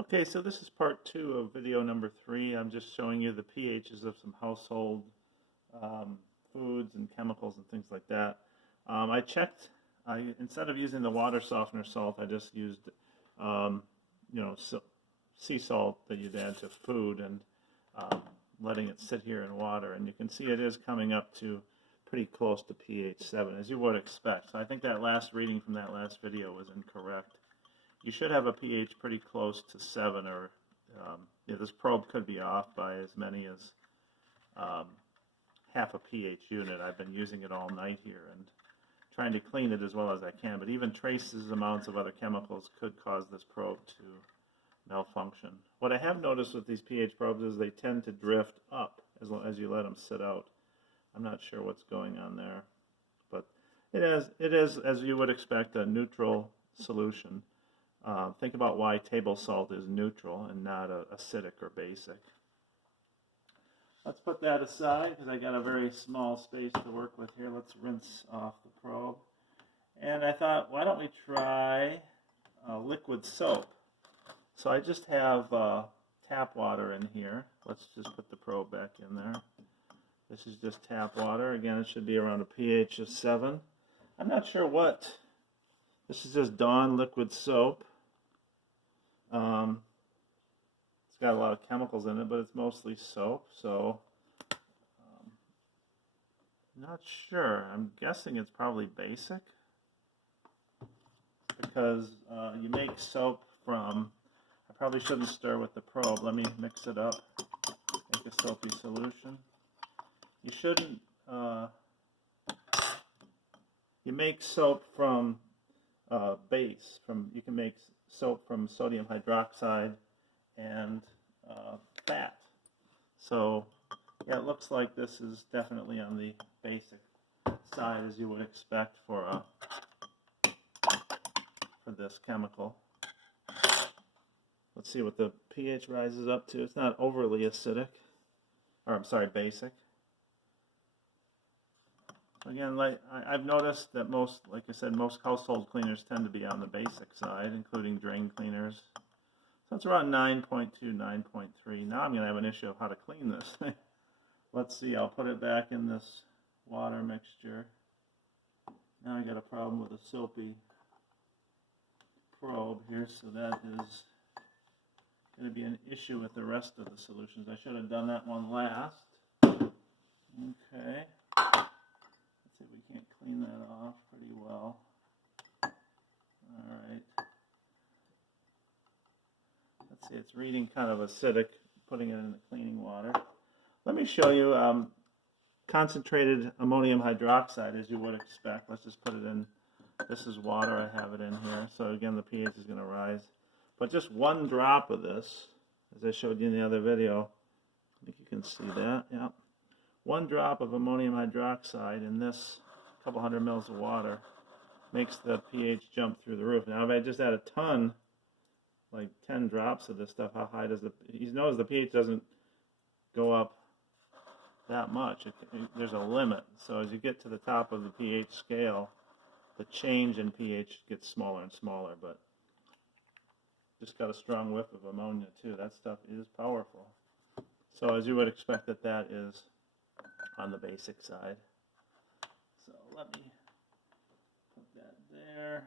Okay, so this is part 2 of video number 3. I'm just showing you the pHs of some household um, foods and chemicals and things like that. I checked, instead of using the water softener salt, I just used, um, sea salt that you'd add to food and letting it sit here in water. And you can see it is coming up to pretty close to pH 7, as you would expect. So I think that last reading from that last video was incorrect. You should have a pH pretty close to 7, or this probe could be off by as many as half a pH unit. I've been using it all night here and trying to clean it as well as I can, but even traces amounts of other chemicals could cause this probe to malfunction. What I have noticed with these pH probes is they tend to drift up as you let them sit out. I'm not sure what's going on there, but it is, as you would expect, a neutral solution. Think about why table salt is neutral and not acidic or basic. Let's put that aside because I got a very small space to work with here. Let's rinse off the probe. And I thought, why don't we try liquid soap? So I just have tap water in here. Let's just put the probe back in there. This is just tap water. Again, it should be around a pH of 7. I'm not sure what. This is just Dawn liquid soap. It's got a lot of chemicals in it, but it's mostly soap, so not sure. I'm guessing it's probably basic because you make soap from, I probably shouldn't stir with the probe. Let me mix it up, make a soapy solution. You shouldn't, you make soap from base. You can make soap from sodium hydroxide and fat. So yeah, it looks like this is definitely on the basic side, as you would expect for this chemical. Let's see what the pH rises up to. It's not overly acidic, or I'm sorry, basic. Again, like I've noticed that most household cleaners tend to be on the basic side, including drain cleaners. So it's around 9.2, 9.3. Now I'm going to have an issue of how to clean this. Let's see, I'll put it back in this water mixture. Now I got a problem with a soapy probe here, so that is going to be an issue with the rest of the solutions. I should have done that one last. Okay. Let's see if we can't clean that off pretty well. Alright. Let's see, it's reading kind of acidic, putting it in the cleaning water. Let me show you concentrated ammonium hydroxide, as you would expect. Let's just put it in, this is water, I have it in here. So again, the pH is going to rise. But just one drop of this, as I showed you in the other video, I think you can see that, yeah. One drop of ammonium hydroxide in this couple hundred mils of water makes the pH jump through the roof. Now if I just add a ton, like 10 drops of this stuff, how high does he knows the pH doesn't go up that much. There's a limit. So as you get to the top of the pH scale, the change in pH gets smaller and smaller, but just got a strong whiff of ammonia too. That stuff is powerful. So as you would expect, that is on the basic side. So let me put that there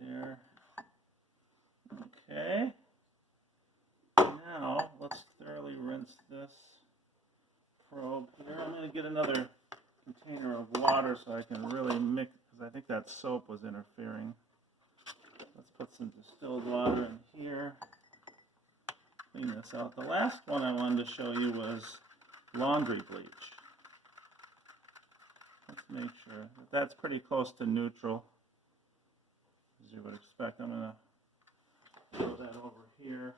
and there. Okay. Now let's thoroughly rinse this probe here. I'm going to get another container of water so I can really mix, because I think that soap was interfering. Let's put some distilled water in here. Clean this out. The last one I wanted to show you was laundry bleach. Let's make sure that that's pretty close to neutral, as you would expect. I'm going to throw that over here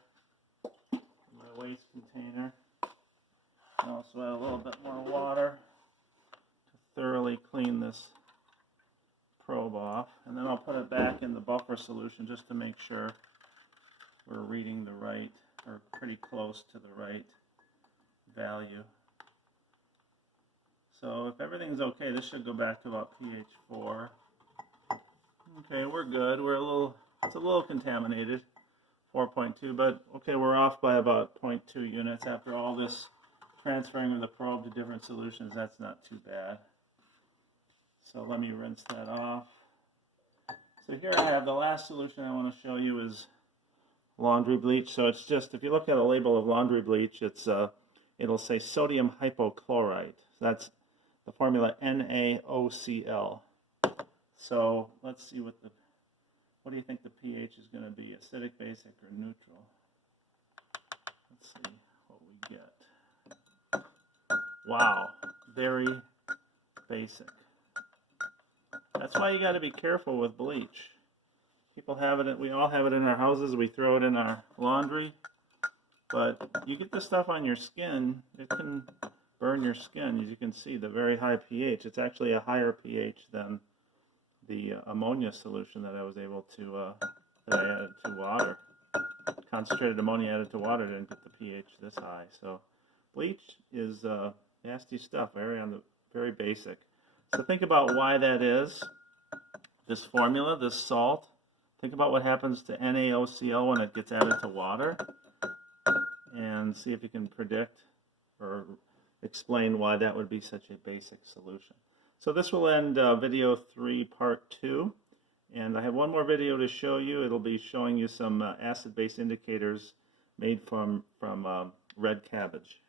in my waste container. I also add a little bit more water to thoroughly clean this probe off. And then I'll put it back in the buffer solution just to make sure we're reading the right, or pretty close to the right value. So if everything's okay, this should go back to about pH 4. Okay, we're good. It's a little contaminated, 4.2, but okay, we're off by about 0.2 units after all this transferring of the probe to different solutions. That's not too bad. So let me rinse that off. So here I have the last solution I want to show you is laundry bleach. So it's just, if you look at a label of laundry bleach, it'll say sodium hypochlorite. That's the formula NaOCl. So let's see what do you think the pH is going to be? Acidic, basic, or neutral? Let's see what we get. Wow, very basic. That's why you got to be careful with bleach. People have it, we all have it in our houses, we throw it in our laundry, but you get this stuff on your skin, it can burn your skin. As you can see, the very high pH, it's actually a higher pH than the ammonia solution that I was able to, that I added to water. Concentrated ammonia added to water didn't get the pH this high. So bleach is nasty stuff, very basic. So think about why that is. This formula, this salt, think about what happens to NaOCl when it gets added to water, and see if you can predict or explain why that would be such a basic solution. So this will end video 3 part 2, and I have one more video to show you. It'll be showing you some acid-base indicators made from red cabbage.